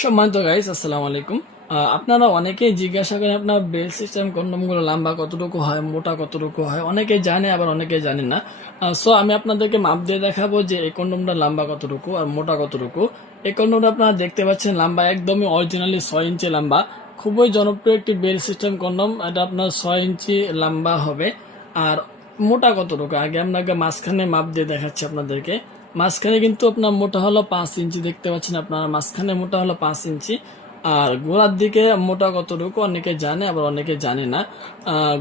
সম্মানিত গাইস, আসসালামু আলাইকুম। আপনারা অনেকেই জিজ্ঞাসা করেন আপনার বেল সিস্টেম কন্ডোমগুলো লম্বা কতটুকু হয়, মোটা কতটুকু হয়। অনেকে জানে, আবার অনেকে জানে না। সো আমি আপনাদেরকে মাপ দিয়ে দেখাবো যে এই কন্ডোমটা লম্বা কতটুকু আর মোটা কতটুকু। এই কন্ডোমটা আপনারা দেখতে পাচ্ছেন লম্বা একদমই অরিজিনালি 6 ইঞ্চি লম্বা। খুবই জনপ্রিয় একটি বেল সিস্টেম কন্ডোম। এটা আপনার 6 ইঞ্চি লম্বা হবে। আর মোটা কতটুকু আগে আপনাকে মাঝখানে মাপ দিয়ে দেখাচ্ছি আপনাদেরকে। মাঝখানে কিন্তু আপনার মোটা হলো 5 ইঞ্চি, দেখতে পাচ্ছেন আপনার মাঝখানে মোটা হলো 5 ইঞ্চি। আর গোড়ার দিকে মোটা কতটুকু অনেকে জানে, আবার অনেকে জানে না।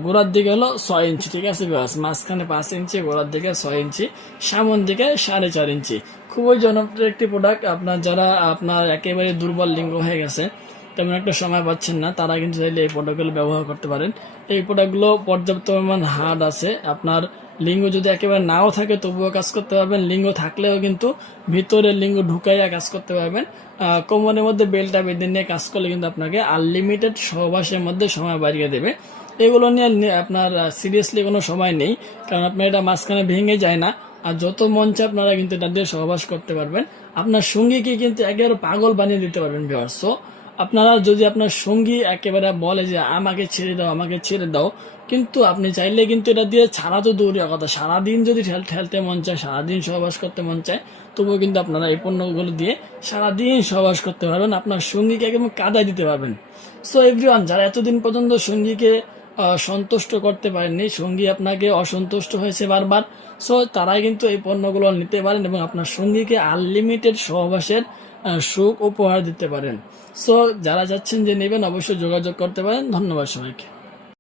গোড়ার দিকে হলো 6 ইঞ্চি, ঠিক আছে বিয়াস। মাঝখানে 5 ইঞ্চি, গোড়ার দিকে 6 ইঞ্চি, সামন দিকে 4.5 ইঞ্চি। খুবই জনপ্রিয় একটি প্রোডাক্ট। আপনার যারা আপনার একেবারে দুর্বল লিঙ্গ হয়ে গেছে, তেমন একটা সময় পাচ্ছেন না, তারা কিন্তু চাইলে এই প্রোডাক্টগুলো ব্যবহার করতে পারেন। এই প্রোডাক্টগুলো পর্যাপ্ত পরিমাণ হার্ড আছে। আপনার লিঙ্গ যদি একেবারে নাও থাকে তবুও কাজ করতে পারবেন, লিঙ্গ থাকলেও কিন্তু ভিতরে লিঙ্গ ঢুকাইয়া কাজ করতে পারবেন। কোমরের মধ্যে বেলটা বেঁধে নিয়ে কাজ করলে কিন্তু আপনাকে আনলিমিটেড সহবাসের মধ্যে সময় বাড়িয়ে দেবে। এগুলো নিয়ে আপনার সিরিয়াসলি কোনো সময় নেই, কারণ আপনার এটা মাঝখানে ভেঙে যায় না। আর যত মন চায় আপনারা কিন্তু এটা দিয়ে সহবাস করতে পারবেন। আপনার সঙ্গীকে কিন্তু একেবারে পাগল বানিয়ে দিতে পারবেন ভিউয়ার্স। সো আপনারা যদি আপনার সঙ্গী একেবারে বলে যে আমাকে ছেড়ে দাও, আমাকে ছেড়ে দাও, কিন্তু আপনি চাইলে কিন্তু এটা দিয়ে ছাড়া তো দূরের কথা, সারাদিন যদি ঠেলতে মন চায়, সারাদিন সহবাস করতে মন চায়, তবুও কিন্তু আপনারা এই পণ্যগুলো দিয়ে সারাদিন সহবাস করতে পারবেন। আপনার সঙ্গীকে একদম কাদায় দিতে পারবেন। সো এভরিওয়ান, যারা এতদিন পর্যন্ত সঙ্গীকে সন্তুষ্ট করতে পারেননি, সঙ্গী আপনাকে অসন্তুষ্ট হয়েছে বারবার, সো তারাই কিন্তু এই পণ্যগুলো নিতে পারেন এবং আপনার সঙ্গীকে আনলিমিটেড সহবাসের সুখ উপহার দিতে পারেন। সো যারা যাচ্ছেন যে নেবেন, অবশ্যই যোগাযোগ করতে পারেন। ধন্যবাদ সবাইকে।